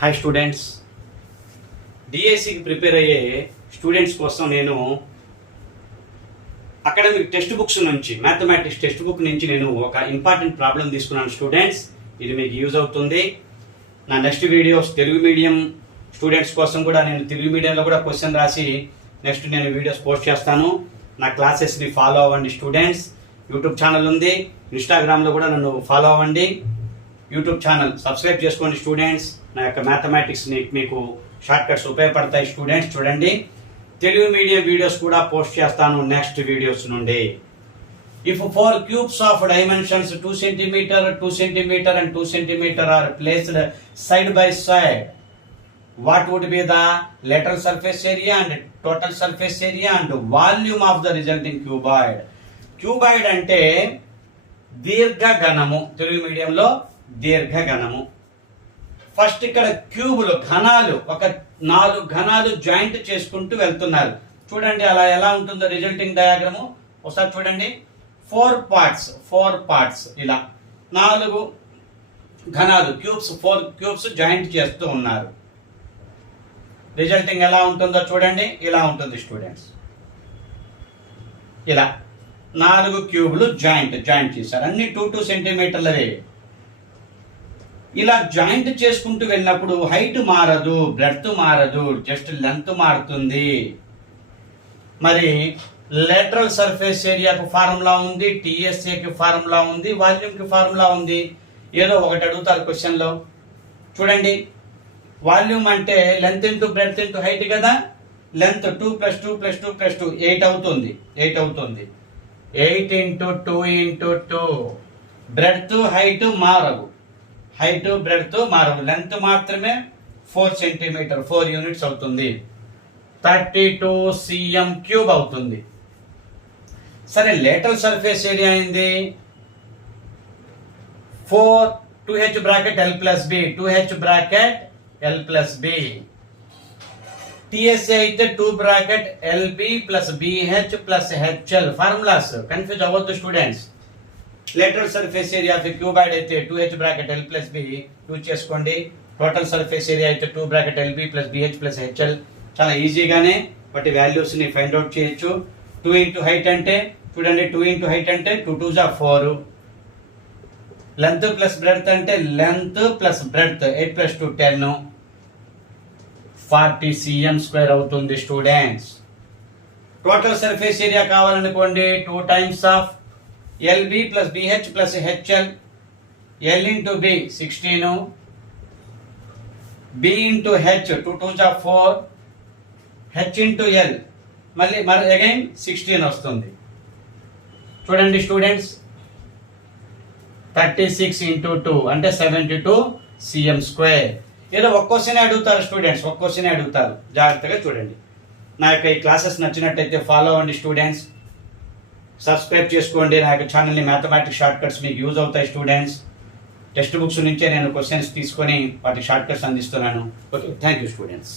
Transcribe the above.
Hi students, డిఎస్సికి prepare అయ్యే students కోసం నేను అకాడమిక్ టెక్స్ట్ బుక్స్ నుంచి మ్యాథమెటిక్స్ టెక్స్ట్ బుక్ నుంచి నేను ఒక ఇంపార్టెంట్ ప్రాబ్లం తీసుకున్నాను స్టూడెంట్స్. ఇది మీకు యూజ్ అవుతుంది. నా next videos Telugu medium students కోసం కూడా నేను తెలుగు మీడియంలో కూడా క్వశ్చన్ రాసి నెక్స్ట్ నేను వీడియోస్ పోస్ట్ చేస్తాను. నా క్లాసెస్ని ఫాలో అవ్వండి స్టూడెంట్స్. యూట్యూబ్ ఛానల్ ఉంది, ఇన్స్టాగ్రామ్లో కూడా నన్ను ఫాలో అవ్వండి. యూట్యూబ్ ఛానల్ సబ్స్క్రైబ్ చేసుకోండి స్టూడెంట్స్. నా యొక్క మ్యాథమెటిక్స్ని మీకు షార్ట్ కట్స్ ఉపయోగపడతాయి స్టూడెంట్స్. చూడండి, తెలుగు మీడియం వీడియోస్ కూడా పోస్ట్ చేస్తాను నెక్స్ట్ వీడియోస్ నుండి. If 4 cubes of dimensions 2 cm, 2 cm and 2 cm are placed side by side, what would be the lateral surface area and total surface area and volume of the resulting cuboid? Cuboid అంటే దీర్ఘఘనము, తెలుగు మీడియంలో దీర్ఘఘనము. First ఇక్కడ క్యూబులు ఘనాలు, ఒక 4 ఘనాలు joint చేసుకుంటూ వెళ్తున్నారు. చూడండి అలా ఎలా ఉంటుందో రిజల్టింగ్ డయాగ్రాము ఒకసారి చూడండి. 4 పార్ట్స్ ఇలా 4 ఘనాలు క్యూబ్స్, 4 క్యూబ్స్ జాయింట్ చేస్తూ ఉన్నారు. రిజల్టింగ్ ఎలా ఉంటుందో చూడండి. ఇలా ఉంటుంది స్టూడెంట్స్. ఇలా 4 క్యూబులు జాయింట్ చేశారు. అన్ని 2 సెంటీమీటర్లవే. ఇలా జాయింట్ చేసుకుంటూ వెళ్ళినప్పుడు హైట్ మారదు, బ్రెడ్త్ మారదు, జస్ట్ లెంత్ మారుతుంది. మరి లేటరల్ సర్ఫేస్ ఏరియాకు ఫార్ములా ఉంది, టీఎస్ఏకి ఫార్ములా ఉంది, వాల్యూమ్కి ఫార్ములా ఉంది. ఏదో ఒకటి అడుగుతారు క్వశ్చన్లో. చూడండి, వాల్యూమ్ అంటే length into breadth into height కదా. లెంత్ 2 + 2 + 2 + 2 8 అవుతుంది. 8 × 2 × 2. బ్రెడ్త్ హైట్ మారవు, లెంత్ మాత్రమే 4 సెంటీమీటర్, 4 యూనిట్స్ అవుతుంది. 32 cm³ అవుతుంది. సరే, లేటరల్ సర్ఫేస్ ఏరియా అయింది 4 2h bracket L + B, 2h bracket L + B. TSA అయితే 2 bracket LB + BH + HL. Formulas confuse అవ్వద్దు students. Lateral surface area of cuboid అయితే 2h bracket L + B use చేసుకోండి. Total surface area అయితే 2 bracket LB + BH + HL. చాలా ఈజీగానే వాటి values ని find out చేయొచ్చు. 2 × హైట్ అంటే చూడండి, 2 × హైట్ అంటే 2 × 2 = 4. లెంత్ ప్లస్ బ్రెడ్త్ అంటే లెంత్ ప్లస్ బ్రెడ్త్ 8 + 2 10. 40 cm² అవుతుంది స్టూడెంట్స్. టోటల్ సర్ఫేస్ ఏరియా కావాలనుకోండి 2 times of LB + BH + HL. L × B 16, B × H 2 × 2 = 4, H × L మళ్ళీ అగైన్ 16 వస్తుంది. చూడండి స్టూడెంట్స్, 36 × 2 అంటే 72 cm². ఏదో ఒక్క క్వశ్చనే అడుగుతారు స్టూడెంట్స్, జాగ్రత్తగా చూడండి. నా యొక్క ఈ క్లాసెస్ నచ్చినట్టయితే ఫాలో అవ్వండి స్టూడెంట్స్. సబ్స్క్రైబ్ చేసుకోండి నా యొక్క ఛానల్ని. మ్యాథమెటిక్స్ షార్ట్ కట్స్ మీకు యూజ్ అవుతాయి స్టూడెంట్స్. టెక్స్ట్ బుక్స్ నుంచే నేను క్వశ్చన్స్ తీసుకొని వాటి షార్ట్ కట్స్ అందిస్తున్నాను. Okay, thank you students.